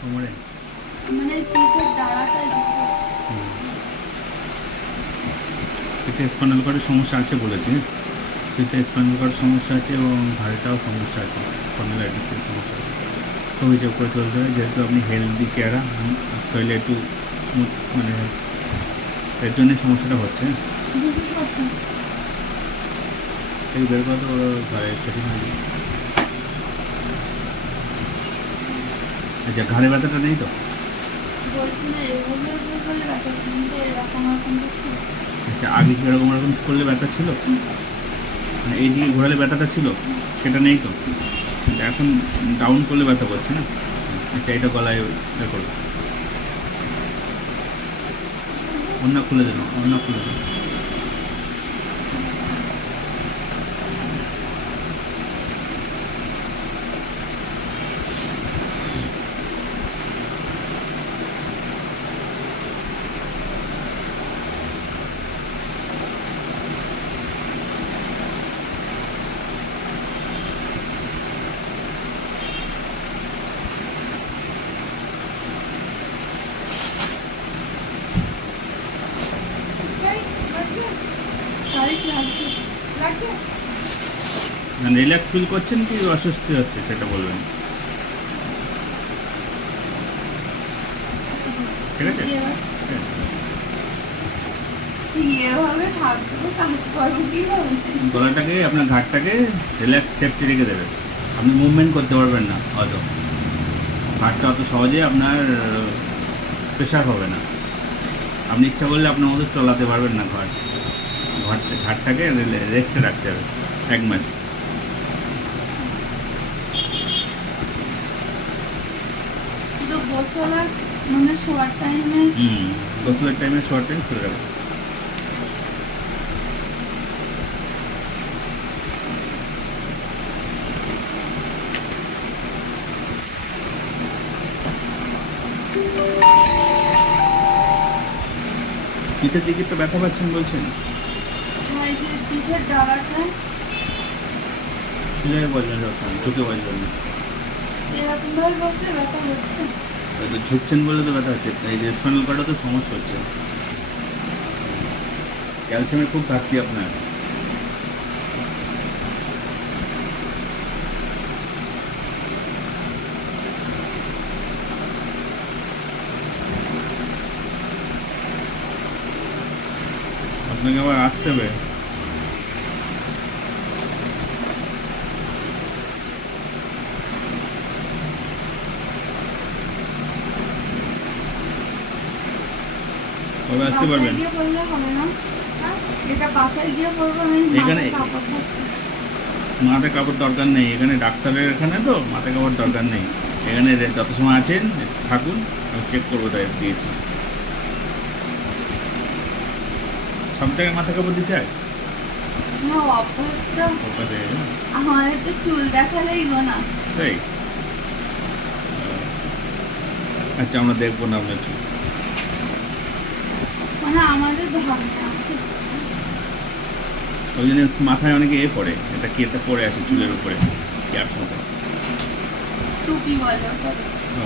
কোমরে মানে পিঠের দাঁড়াটাই দিচ্ছে। পিঠে স্পাইনাল কর্ডের সমস্যা আছে বলেছি। পিঠে স্পাইনাল কর্ডের সমস্যা আছে এবং ঘাড়েটাও সমস্যা আছে, স্পন্ডিলাইটিসের সমস্যা আছে। তো ওই যে উপরে চলতে হয়, যেহেতু আপনি হেলদি চেহারা, শরীরে একটু মানে এর জন্যই সমস্যাটা হচ্ছে। এই বের করে তো ঘরে সেটিং হয়ে যায়। আচ্ছা, ঘাড়ে ব্যথাটা নেই তো? বলছি না এগুলো বলে ব্যথা কিন্তু এরকম এরকম ছিল। আচ্ছা, আগে কি এরকম এরকম করলে ব্যথা ছিল? মানে এই দিকে ঘোরালে ব্যথাটা ছিল, সেটা নেই তো? আচ্ছা, এখন ডাউন করলে ব্যথা করছে না? আচ্ছা, এটা গলায় ইয়ে করবো, অন্য খুলে দেবো, অন্য খুলে দেবো। মানে রিল্যাক্স ফিল করছেন কি অস্বস্তি হচ্ছে সেটা বলবেন, ঠিক আছে? গলাটাকে, আপনার ঘাটটাকে রিল্যাক্স সেফটি রেখে দেবেন। আপনি মুভমেন্ট করতে পারবেন না অত, ঘাটটা অত সহজে আপনার প্রেশার হবে না। আপনি ইচ্ছা করলে আপনার মতো চলাতে পারবেন না ঘাটটাকে রেস্টে রাখতে হবে 1 মাস। গোসলের টাইমে শর্ট টাইম খুলে রাখবেন। পিঠের দিকে তো ব্যথা পাচ্ছেন বলছেন? পিঠের ডালাটা সিলাই বলবেন, যখন ঝুঁকে বলবেন না। এরকম ভাবে বসলে ব্যথা হচ্ছে। হয়তো ঝুঁকছেন বলে তো ব্যথা হচ্ছে। এই যে স্পাইনাল কর্ডে তো সমস্যা হচ্ছে, ক্যালসিয়ামের খুব ঘাটতি আপনার। আপনাকে আবার আসতে হবে। কবে আসতে পারবেন? এখানে মাথায় কাপড় দরকার নেই, এখানে ডাক্তারের এখানে তো মাথায় কাপড় দরকার নেই। এখানে যত সময় আছেন থাকুন, আমি চেক করবো, তাই দিয়েছি। সব জায়গায় মাথা কাপড় দিতে হয়? চুল দেখালেই গোনা। তাই? আচ্ছা, আমরা দেখবো না আপনার চুল। মানে আমাদের ধর্মে আছে, ওই জন্য মাথায় অনেকে পড়ে, এটা কি এটা পরে আসে চুলের উপরে, কি আর টুপি বলে। ও